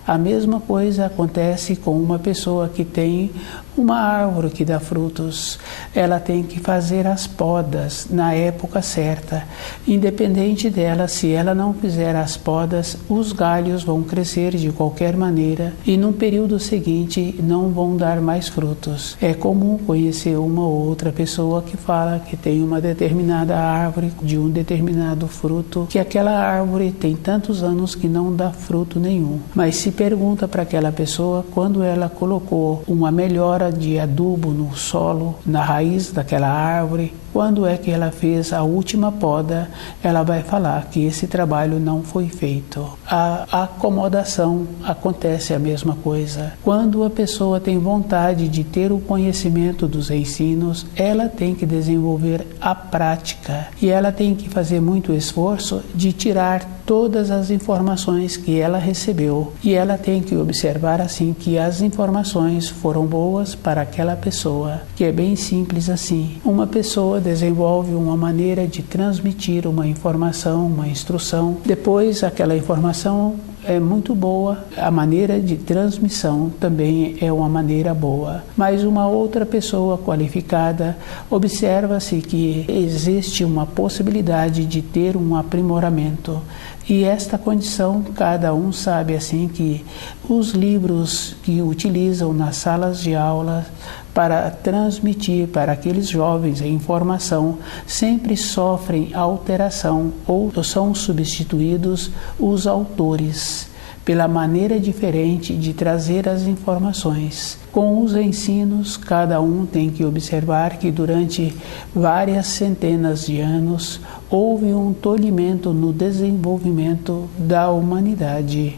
A mesma coisa acontece com uma pessoa que tem uma árvore que dá frutos. Ela tem que fazer as podas na época certa. Independente dela, se ela não fizer as podas, os galhos vão crescer de qualquer maneira e no período seguinte não vão dar mais frutos. É comum conhecer uma ou outra pessoa que fala que tem uma determinada árvore de um determinado fruto, que aquela árvore tem tantos anos que não dá fruto nenhum. Mas se pergunta para aquela pessoa quando ela colocou uma melhora de adubo no solo, na raiz daquela árvore, quando é que ela fez a última poda, ela vai falar que esse trabalho não foi feito. A acomodação acontece a mesma coisa. Quando a pessoa tem vontade de ter o conhecimento dos ensinos, ela tem que desenvolver a prática e ela tem que fazer muito esforço de tirar todas as informações que ela recebeu e ela tem que observar assim que as informações foram boas para aquela pessoa, que é bem simples assim. Uma pessoa desenvolve uma maneira de transmitir uma informação, uma instrução, depois aquela informação é muito boa, a maneira de transmissão também é uma maneira boa. Mas uma outra pessoa qualificada, observa-se que existe uma possibilidade de ter um aprimoramento. E esta condição, cada um sabe assim que os livros que utilizam nas salas de aula para transmitir para aqueles jovens a informação sempre sofrem alteração ou são substituídos os autores pela maneira diferente de trazer as informações. Com os ensinos, cada um tem que observar que durante várias centenas de anos houve um tolhimento no desenvolvimento da humanidade.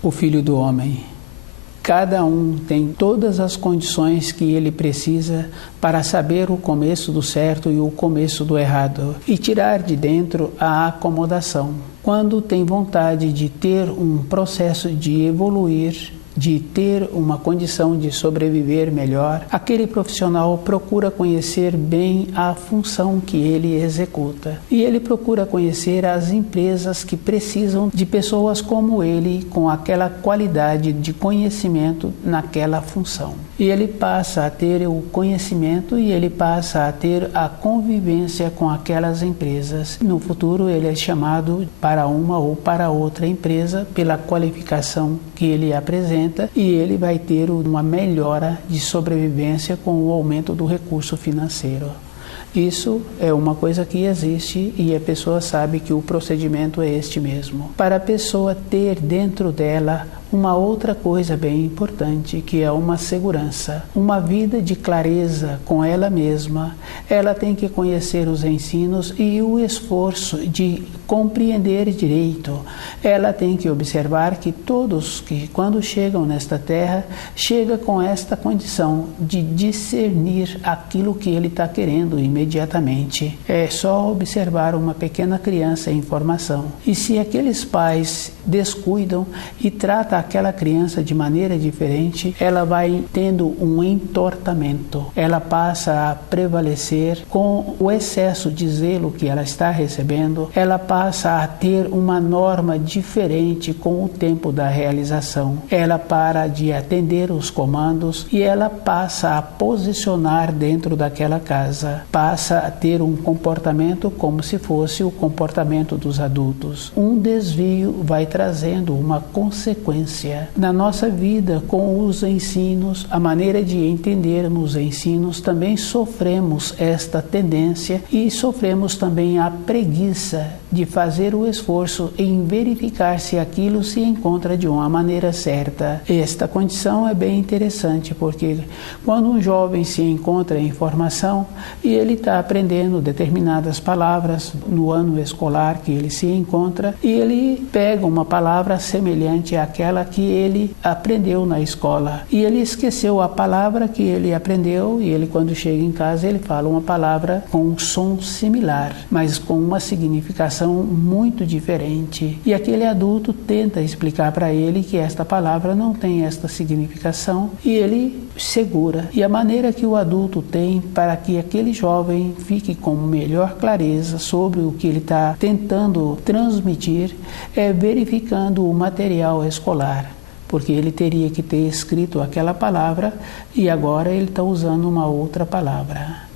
O Filho do Homem. Cada um tem todas as condições que ele precisa para saber o começo do certo e o começo do errado e tirar de dentro a acomodação. Quando tem vontade de ter um processo de evoluir, de ter uma condição de sobreviver melhor, aquele profissional procura conhecer bem a função que ele executa. E ele procura conhecer as empresas que precisam de pessoas como ele, com aquela qualidade de conhecimento naquela função. E ele passa a ter o conhecimento e ele passa a ter a convivência com aquelas empresas. No futuro ele é chamado para uma ou para outra empresa pela qualificação que ele apresenta e ele vai ter uma melhora de sobrevivência com o aumento do recurso financeiro. Isso é uma coisa que existe e a pessoa sabe que o procedimento é este mesmo. Para a pessoa ter dentro dela uma outra coisa bem importante, que é uma segurança, uma vida de clareza com ela mesma, ela tem que conhecer os ensinos e o esforço de compreender direito. Ela tem que observar que todos que quando chegam nesta terra, chegam com esta condição de discernir aquilo que ele está querendo imediatamente. É só observar uma pequena criança em formação. E se aqueles pais descuidam e tratam trata aquela criança de maneira diferente, ela vai tendo um entortamento. Ela passa a prevalecer com o excesso de zelo que ela está recebendo, ela passa a ter uma norma diferente com o tempo da realização. Ela para de atender os comandos e ela passa a posicionar dentro daquela casa, passa a ter um comportamento como se fosse o comportamento dos adultos. Um desvio vai trazendo uma consequência. Na nossa vida, com os ensinos, a maneira de entendermos os ensinos, também sofremos esta tendência e sofremos também a preguiça de fazer o esforço em verificar se aquilo se encontra de uma maneira certa. Esta condição é bem interessante, porque quando um jovem se encontra em formação e ele está aprendendo determinadas palavras no ano escolar que ele se encontra, e ele pega uma palavra semelhante àquela que ele aprendeu na escola, e ele esqueceu a palavra que ele aprendeu, e ele, quando chega em casa, ele fala uma palavra com um som similar, mas com uma significação muito diferente. E aquele adulto tenta explicar para ele que esta palavra não tem esta significação, e ele segura. E a maneira que o adulto tem para que aquele jovem fique com melhor clareza sobre o que ele está tentando transmitir é verificando o material escolar, porque ele teria que ter escrito aquela palavra e agora ele está usando uma outra palavra.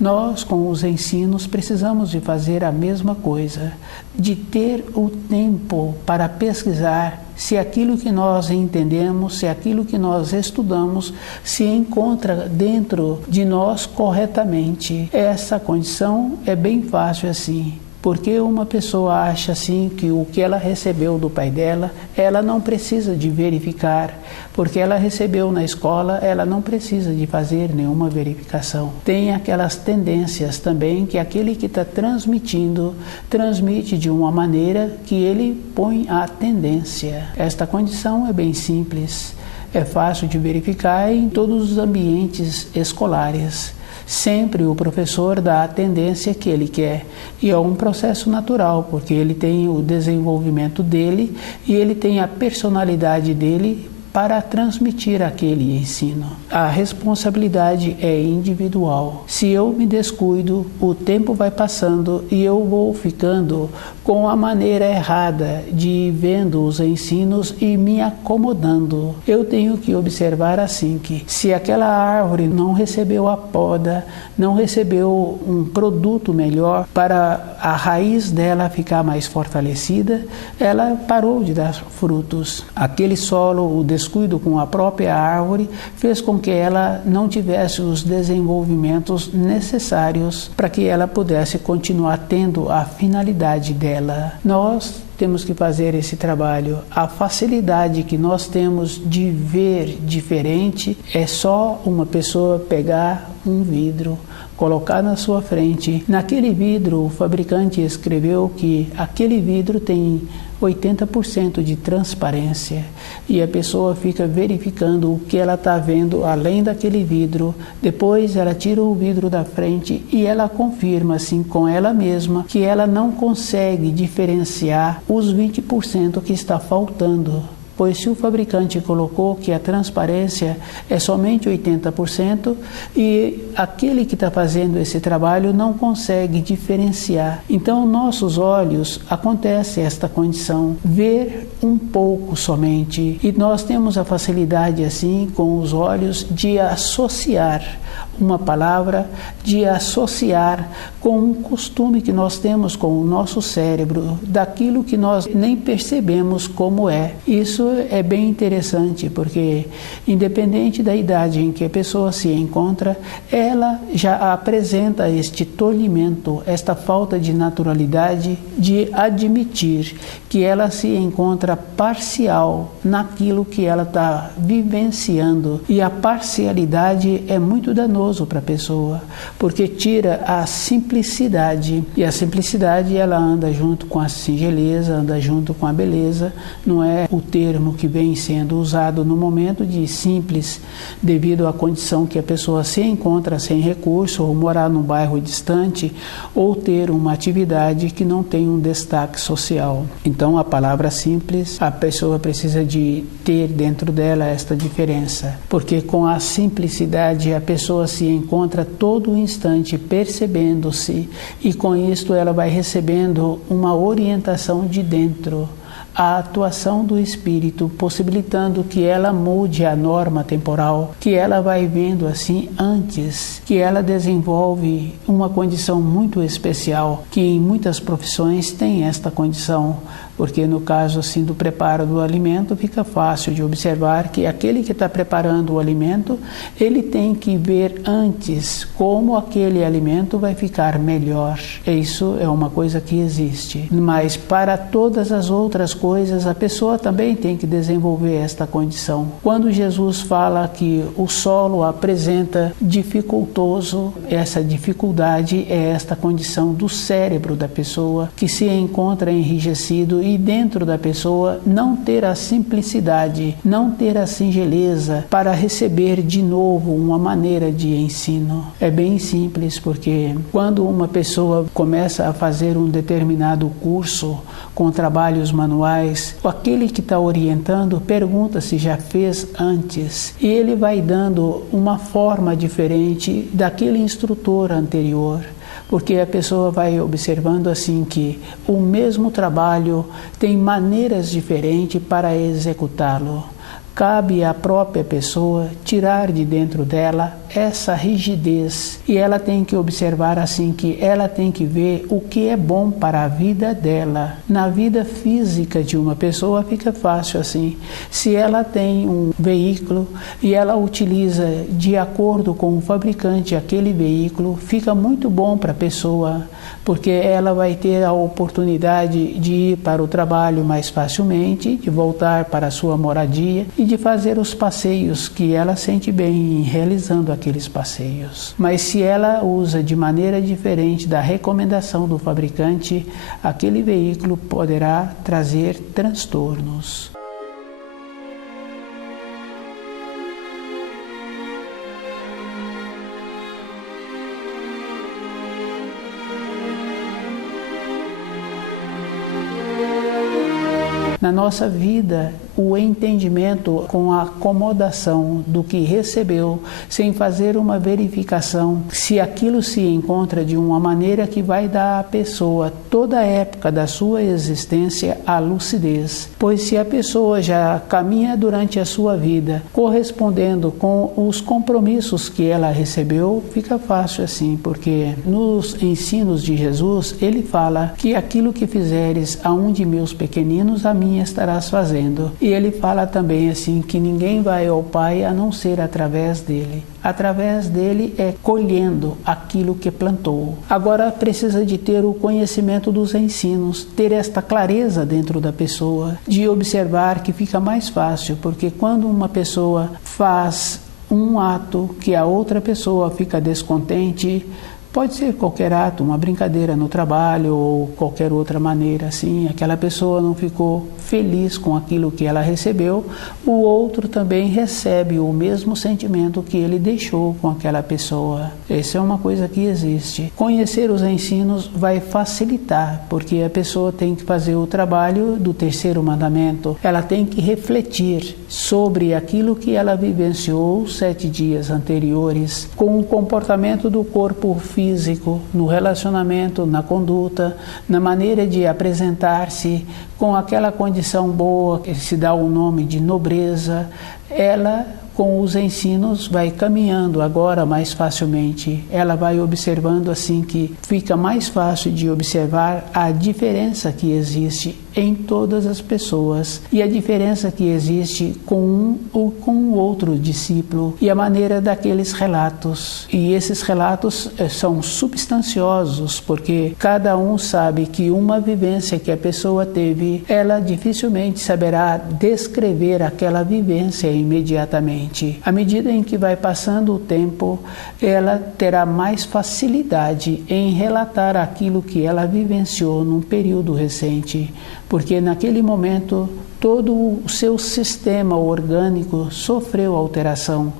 Nós, com os ensinos, precisamos de fazer a mesma coisa, de ter o tempo para pesquisar se aquilo que nós entendemos, se aquilo que nós estudamos se encontra dentro de nós corretamente. Essa condição é bem fácil assim. Porque uma pessoa acha assim que o que ela recebeu do pai dela, ela não precisa de verificar, porque ela recebeu na escola, ela não precisa de fazer nenhuma verificação. Tem aquelas tendências também que aquele que está transmitindo, transmite de uma maneira que ele põe a tendência. Esta condição é bem simples, é fácil de verificar em todos os ambientes escolares. Sempre o professor dá a tendência que ele quer, e é um processo natural, porque ele tem o desenvolvimento dele e ele tem a personalidade dele para transmitir aquele ensino. A responsabilidade é individual. Se eu me descuido, o tempo vai passando e eu vou ficando com a maneira errada de ir vendo os ensinos e me acomodando. Eu tenho que observar assim que se aquela árvore não recebeu a poda, não recebeu um produto melhor para a raiz dela ficar mais fortalecida, ela parou de dar frutos. Aquele solo, o descuido com a própria árvore, fez com que ela não tivesse os desenvolvimentos necessários para que ela pudesse continuar tendo a finalidade dela. Nós temos que fazer esse trabalho. A facilidade que nós temos de ver diferente é só uma pessoa pegar um vidro, colocar na sua frente. Naquele vidro, o fabricante escreveu que aquele vidro tem 80% de transparência, e a pessoa fica verificando o que ela está vendo além daquele vidro. Depois ela tira o vidro da frente e ela confirma assim com ela mesma que ela não consegue diferenciar os 20% que está faltando. Pois se o fabricante colocou que a transparência é somente 80% e aquele que está fazendo esse trabalho não consegue diferenciar. Então, nossos olhos, acontece esta condição, ver um pouco somente. E nós temos a facilidade, assim, com os olhos, de associar uma palavra, de associar com um costume que nós temos com o nosso cérebro, daquilo que nós nem percebemos como é. Isso é bem interessante, porque independente da idade em que a pessoa se encontra, ela já apresenta este tolhimento, esta falta de naturalidade de admitir que ela se encontra parcial naquilo que ela está vivenciando. E a parcialidade é muito danosa penoso para a pessoa, porque tira a simplicidade, e a simplicidade ela anda junto com a singeleza, anda junto com a beleza. Não é o termo que vem sendo usado no momento de simples, devido à condição que a pessoa se encontra sem recurso, ou morar num bairro distante, ou ter uma atividade que não tem um destaque social. Então a palavra simples, a pessoa precisa de ter dentro dela esta diferença, porque com a simplicidade a pessoa se encontra todo instante percebendo-se, e com isto ela vai recebendo uma orientação de dentro, a atuação do Espírito, possibilitando que ela mude a norma temporal, que ela vai vendo assim antes, que ela desenvolve uma condição muito especial, que em muitas profissões tem esta condição, porque no caso assim do preparo do alimento fica fácil de observar que aquele que está preparando o alimento, ele tem que ver antes como aquele alimento vai ficar melhor. Isso é uma coisa que existe, mas para todas as outras coisas a pessoa também tem que desenvolver esta condição. Quando Jesus fala que o solo apresenta dificultoso, essa dificuldade é esta condição do cérebro da pessoa que se encontra enrijecido, e dentro da pessoa não ter a simplicidade, não ter a singeleza para receber de novo uma maneira de ensino. É bem simples, porque quando uma pessoa começa a fazer um determinado curso com trabalhos manuais, aquele que está orientando pergunta se já fez antes, e ele vai dando uma forma diferente daquele instrutor anterior, porque a pessoa vai observando assim que o mesmo trabalho tem maneiras diferentes para executá-lo. Cabe à própria pessoa tirar de dentro dela essa rigidez, e ela tem que observar assim que ela tem que ver o que é bom para a vida dela. Na vida física de uma pessoa fica fácil assim. Se ela tem um veículo e ela utiliza de acordo com o fabricante aquele veículo, fica muito bom para a pessoa, porque ela vai ter a oportunidade de ir para o trabalho mais facilmente, de voltar para a sua moradia e de fazer os passeios que ela sente bem realizando aqueles passeios. Mas se ela usa de maneira diferente da recomendação do fabricante, aquele veículo poderá trazer transtornos. Na nossa vida, o entendimento com a acomodação do que recebeu, sem fazer uma verificação se aquilo se encontra de uma maneira que vai dar à pessoa, toda a época da sua existência, a lucidez. Pois se a pessoa já caminha durante a sua vida correspondendo com os compromissos que ela recebeu, fica fácil assim, porque nos ensinos de Jesus, ele fala que aquilo que fizeres a um de meus pequeninos, a mim estarás fazendo. E ele fala também assim que ninguém vai ao Pai a não ser através dele. Através dele é colhendo aquilo que plantou. Agora precisa de ter o conhecimento dos ensinos, ter esta clareza dentro da pessoa, de observar que fica mais fácil, porque quando uma pessoa faz um ato que a outra pessoa fica descontente, pode ser qualquer ato, uma brincadeira no trabalho ou qualquer outra maneira assim, aquela pessoa não ficou feliz com aquilo que ela recebeu, o outro também recebe o mesmo sentimento que ele deixou com aquela pessoa. Essa é uma coisa que existe. Conhecer os ensinos vai facilitar, porque a pessoa tem que fazer o trabalho do terceiro mandamento, ela tem que refletir sobre aquilo que ela vivenciou 7 dias anteriores, com o comportamento do corpo físico, no relacionamento, na conduta, na maneira de apresentar-se, com aquela condição boa que se dá o nome de nobreza. Ela, com os ensinos, vai caminhando agora mais facilmente. Ela vai observando assim que fica mais fácil de observar a diferença que existe em todas as pessoas, e a diferença que existe com um ou com o outro discípulo, e a maneira daqueles relatos. E esses relatos são substanciosos, porque cada um sabe que uma vivência que a pessoa teve, ela dificilmente saberá descrever aquela vivência imediatamente. À medida em que vai passando o tempo, ela terá mais facilidade em relatar aquilo que ela vivenciou num período recente, porque naquele momento todo o seu sistema orgânico sofreu alteração.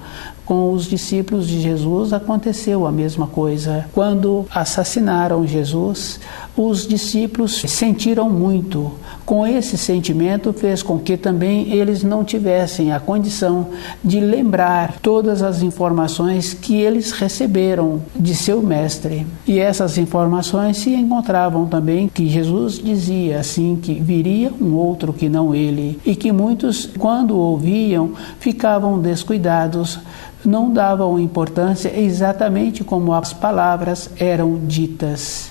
Com os discípulos de Jesus aconteceu a mesma coisa. Quando assassinaram Jesus, os discípulos sentiram muito. Com esse sentimento fez com que também eles não tivessem a condição de lembrar todas as informações que eles receberam de seu mestre. E essas informações se encontravam também que Jesus dizia assim que viria um outro que não ele, e que muitos, quando ouviam, ficavam descuidados, não davam importância exatamente como as palavras eram ditas.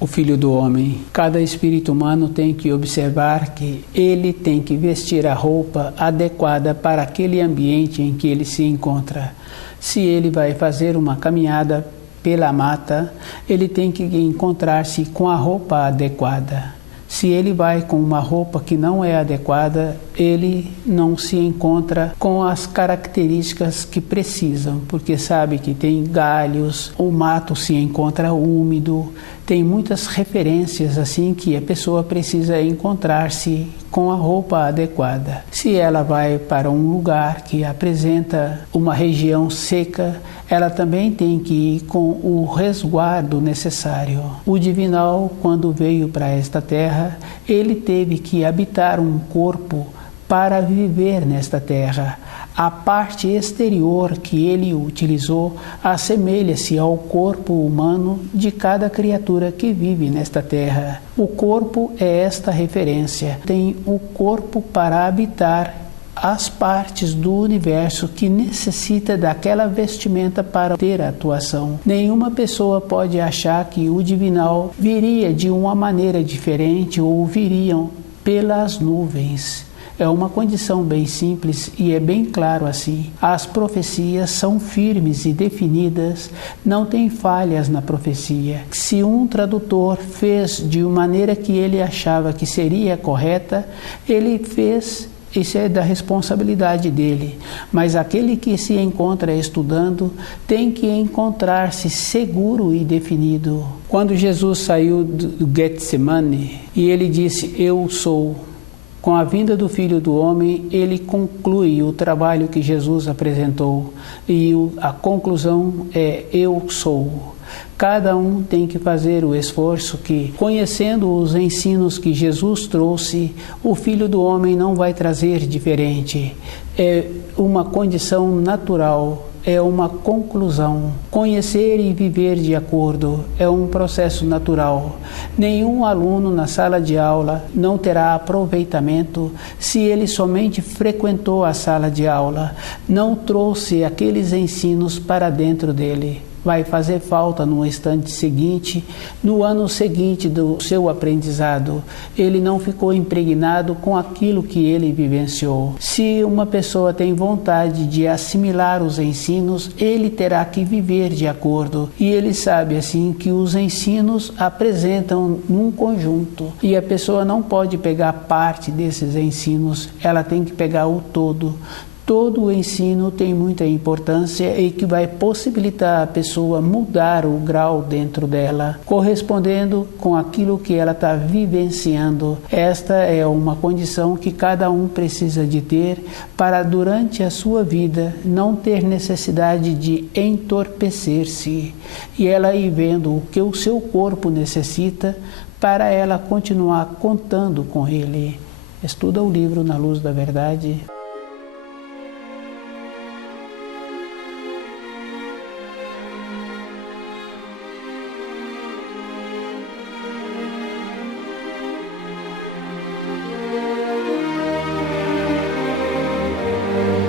O Filho do Homem. Cada espírito humano tem que observar que ele tem que vestir a roupa adequada para aquele ambiente em que ele se encontra. Se ele vai fazer uma caminhada pela mata, ele tem que encontrar-se com a roupa adequada. Se ele vai com uma roupa que não é adequada, ele não se encontra com as características que precisam, porque sabe que tem galhos, o mato se encontra úmido, tem muitas referências assim que a pessoa precisa encontrar-se com a roupa adequada. Se ela vai para um lugar que apresenta uma região seca, ela também tem que ir com o resguardo necessário. O divinal, quando veio para esta terra, ele teve que habitar um corpo para viver nesta terra. A parte exterior que ele utilizou assemelha-se ao corpo humano de cada criatura que vive nesta terra. O corpo é esta referência. Tem o corpo para habitar as partes do universo que necessita daquela vestimenta para ter atuação. Nenhuma pessoa pode achar que o divinal viria de uma maneira diferente ou viriam pelas nuvens. É uma condição bem simples e é bem claro assim. As profecias são firmes e definidas, não tem falhas na profecia. Se um tradutor fez de uma maneira que ele achava que seria correta, ele fez. Isso é da responsabilidade dele, mas aquele que se encontra estudando tem que encontrar-se seguro e definido. Quando Jesus saiu do Getsemane e ele disse, eu sou, com a vinda do Filho do Homem, ele conclui o trabalho que Jesus apresentou e a conclusão é, eu sou. Cada um tem que fazer o esforço que, conhecendo os ensinos que Jesus trouxe, o Filho do Homem não vai trazer diferente. É uma condição natural, é uma conclusão. Conhecer e viver de acordo é um processo natural. Nenhum aluno na sala de aula não terá aproveitamento se ele somente frequentou a sala de aula, não trouxe aqueles ensinos para dentro dele. Vai fazer falta no instante seguinte, no ano seguinte do seu aprendizado. Ele não ficou impregnado com aquilo que ele vivenciou. Se uma pessoa tem vontade de assimilar os ensinos, ele terá que viver de acordo. E ele sabe assim que os ensinos apresentam num conjunto. E a pessoa não pode pegar parte desses ensinos, ela tem que pegar o todo. Todo o ensino tem muita importância e que vai possibilitar a pessoa mudar o grau dentro dela, correspondendo com aquilo que ela está vivenciando. Esta é uma condição que cada um precisa de ter para, durante a sua vida, não ter necessidade de entorpecer-se e ela ir vendo o que o seu corpo necessita para ela continuar contando com ele. Estuda o livro Na Luz da Verdade.